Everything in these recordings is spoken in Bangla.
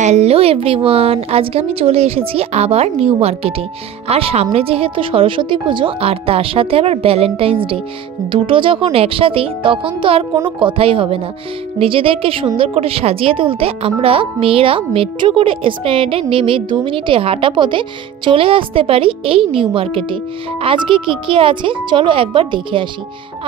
হ্যালো এভরিওয়ান, আজকে আমি চলে এসেছি আবার নিউ মার্কেটে। আর সামনে যেহেতু সরস্বতী পুজো আর তার সাথে আবার ভ্যালেন্টাইন্স ডে, দুটো যখন একসাথে তখন তো আর কোনো কথাই হবে না। নিজেদেরকে সুন্দর করে সাজিয়ে তুলতে আমরা মেয়েরা মেট্রো করে এসপ্ল্যানেডে নেমে 2 মিনিটে হাঁটা পথে চলে আসতে পারি এই নিউ মার্কেটে। আজকে কি আছে চলো একবার দেখে আসি।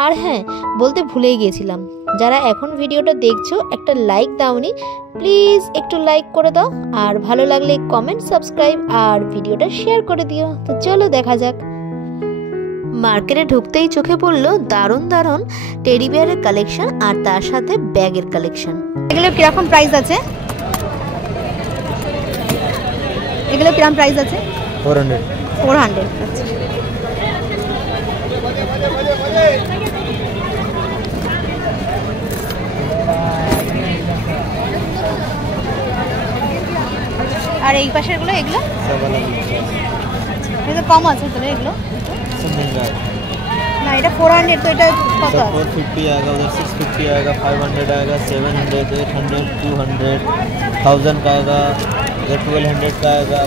আর হ্যাঁ, বলতে ভুলেই গিয়েছিলাম, যারা এখন ভিডিওটা দেখছো একটা লাইক দাওনি, প্লিজ একটু লাইক করে দাও, আর ভালো লাগলে কমেন্ট, সাবস্ক্রাইব আর ভিডিওটা শেয়ার করে দিও। তো চলো দেখা যাক। মার্কেটে ঢুকতেই চোখে পড়লো দারুণ দারুণ টেডি বিয়ারের কালেকশন আর তার সাথে ব্যাগের কালেকশন। এগুলো কিরকম প্রাইস আছে? এগুলো কিরকম প্রাইস আছে? 400। আচ্ছা, আর এই পাশের গুলো এগুলো কম আছে তাহলে এগুলো না, এটা 400, তো এটা কত? 450 आएगा, उधर 650 आएगा, 500 आएगा, 700, 800, 200, 1000 का आएगा, इधर 1200 का आएगा,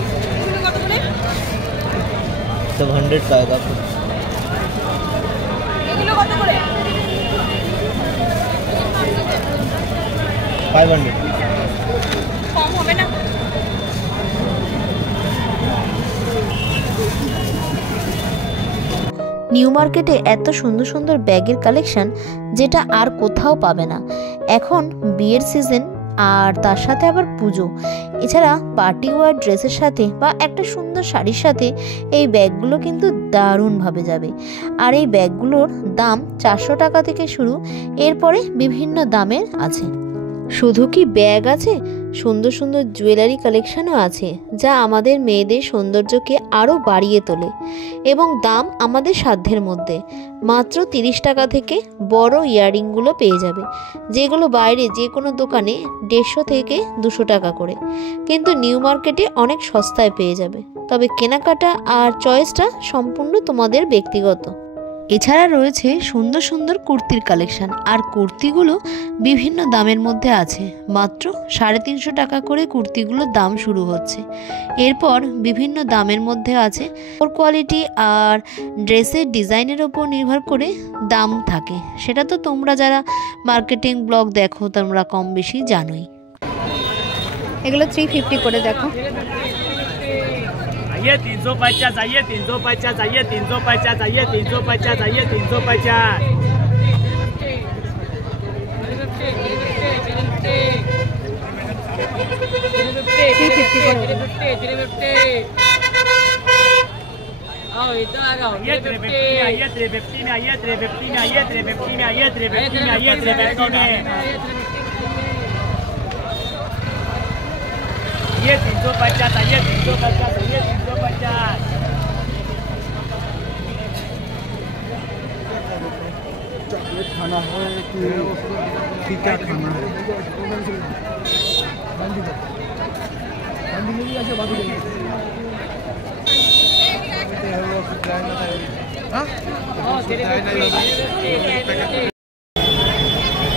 सब 100 का आएगा। এগুলো কত করে? 500 কম হবে না? নিউ মার্কেটে এত সুন্দর সুন্দর ব্যাগের কালেকশন যেটা আর কোথাও পাবে না। এখন বিয়ের সিজন আর তার সাথে আবার পুজো, এছাড়া পার্টি ওয়ার ড্রেসের সাথে বা একটা সুন্দর শাড়ির সাথে এই ব্যাগগুলো কিন্তু দারুণভাবে যাবে। আর এই ব্যাগগুলোর দাম 400 টাকা থেকে শুরু, এরপরে বিভিন্ন দামের আছে। শুধু কি ব্যাগ আছে, সুন্দর সুন্দর জুয়েলারি কালেকশনও আছে, যা আমাদের মেয়েদের সৌন্দর্যকে আরও বাড়িয়ে তোলে এবং দাম আমাদের সাধ্যের মধ্যে। মাত্র 30 টাকা থেকে বড় ইয়াররিংগুলো পেয়ে যাবে, যেগুলো বাইরে যে কোনো দোকানে 150 থেকে 200 টাকা করে, কিন্তু নিউ মার্কেটে অনেক সস্তায় পেয়ে যাবে। তবে কেনাকাটা আর চয়েসটা সম্পূর্ণ তোমাদের ব্যক্তিগত। এছাড়া রয়েছে সুন্দর সুন্দর কুর্তির কালেকশন, আর কুর্তিগুলো বিভিন্ন দামের মধ্যে আছে। মাত্র 350 টাকা করে কুর্তিগুলোর দাম শুরু হচ্ছে। এরপর বিভিন্ন দামের মধ্যে আছে। ওর কোয়ালিটি আর ড্রেসের ডিজাইনের ওপর নির্ভর করে দাম থাকে, সেটা তো তোমরা যারা মার্কেটিং ব্লগ দেখো তোমরা কম বেশি জানোই। এগুলো 350 করে দেখো। आइए 350, आइए 350, आइए 350, आइए 350, आइए 350। 350 में, आइए 350 में, आइए 350 में, आइए 350 में, आइए 350 में, ये 350, आइए 350, आइए 350। चॉकलेट खाना है कि क्या खाना है?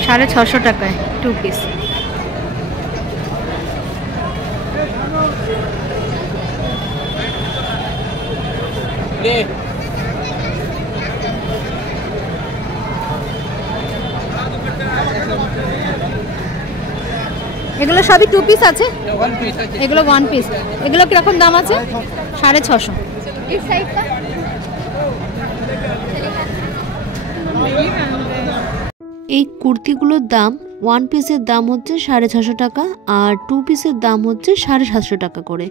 সাড়ে 600 টাকায় 2 পিস। এগুলো সবই 2 পিস আছে, এগুলো 1 পিস। এগুলো কিরকম দাম আছে? 650। এই সাইডটা এই কুর্তিগুলোর দাম 1 পিসের দাম হচ্ছে 650 টাকা, আর 2 পিসের দাম হচ্ছে 750 টাকা করে।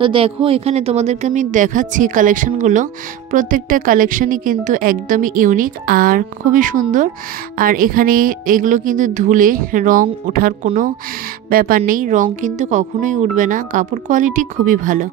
তো দেখো এখানে তোমাদেরকে আমি দেখাচ্ছি কালেকশানগুলো। প্রত্যেকটা কালেকশানই কিন্তু একদমই ইউনিক আর খুবই সুন্দর। আর এখানে এগুলো কিন্তু ধুলে রং ওঠার কোনো ব্যাপার নেই, রং কিন্তু কখনোই উঠবে না, কাপড় কোয়ালিটি খুবই ভালো।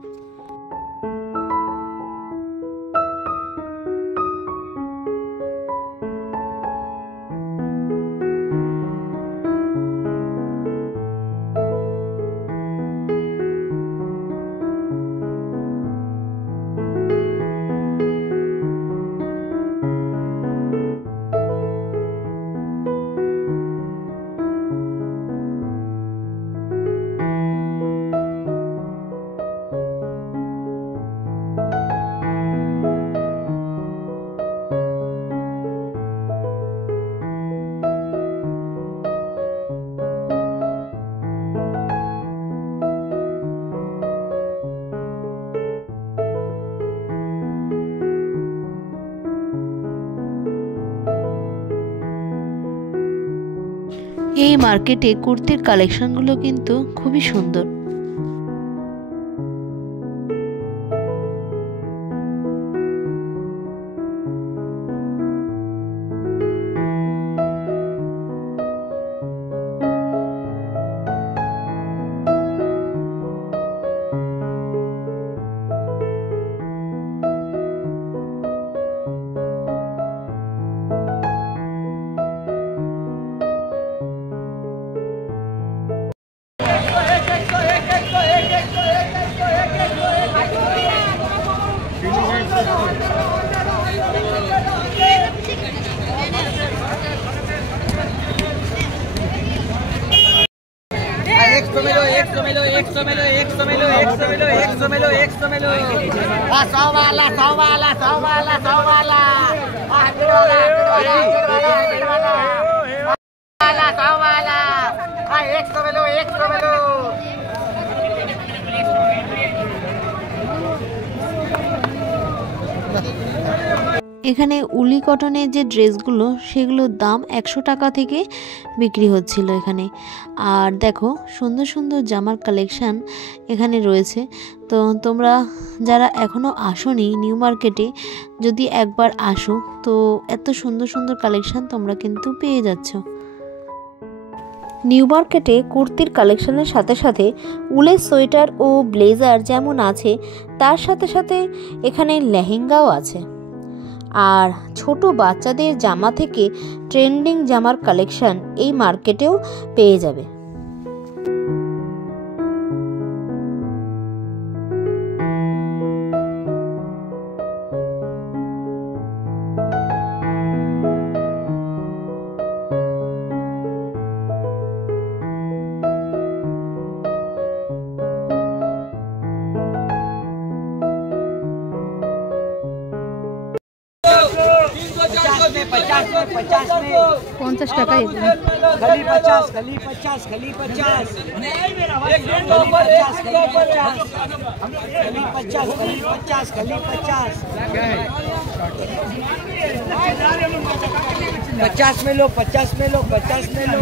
এই মার্কেটে কুর্তির কালেকশনগুলো কিন্তু খুবই সুন্দর। এখানে উলি কটনের যে ড্রেসগুলো সেগুলোর দাম 100 টাকা থেকে বিক্রি হচ্ছিল এখানে। আর দেখো সুন্দর সুন্দর জামার কালেকশান এখানে রয়েছে। তো তোমরা যারা এখনও আসোনি নিউ মার্কেটে, যদি একবার আসো তো এত সুন্দর সুন্দর কালেকশান তোমরা কিন্তু পেয়ে যাচ্ছ। নিউ মার্কেটে কুর্তির কালেকশনের সাথে সাথে উলের সোয়েটার ও ব্লেজার যেমন আছে, তার সাথে সাথে এখানে লেহেঙ্গাও আছে। আর ছোট বাচ্চাদের জামা থেকে ট্রেন্ডিং জামার কালেকশন এই মার্কেটেও পেয়ে যাবে। पचास टाका खली 50 खली 50 खली 50 50 में लो 50 में लो 50 में लो।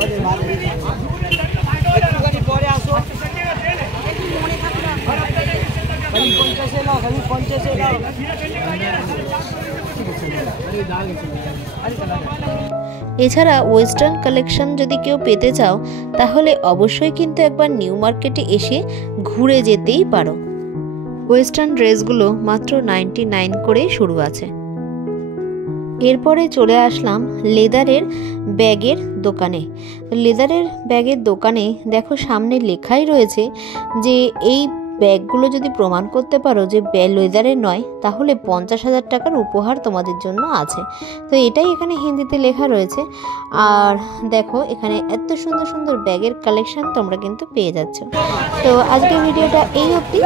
अरे परे आसो खली 50 से लो खली 50 से लो। এছাড়া ওয়েস্টার্ন কালেকশন যদি কেউ পেতে চাও তাহলে অবশ্যই কিন্তু একবার নিউ মার্কেটে এসে ঘুরে যেতেই পারো। ওয়েস্টার্ন ড্রেসগুলো মাত্র 99 করে শুরু আছে। এরপরে চলে আসলাম লেদারের ব্যাগের দোকানে। লেদারের ব্যাগের দোকানে দেখো সামনে লেখাই রয়েছে যে এই ব্যাগগুলো যদি প্রমাণ করতে পারো যে লেদারের নয় তাহলে 50,000 টাকার উপহার তোমাদের জন্য আছে। তো এটাই এখানে হিন্দিতে লেখা রয়েছে। আর দেখো এখানে এত সুন্দর সুন্দর ব্যাগের কালেকশন তোমরা কিন্তু পেয়ে যাচ্ছ। তো আজকের ভিডিওটা এই অবধি।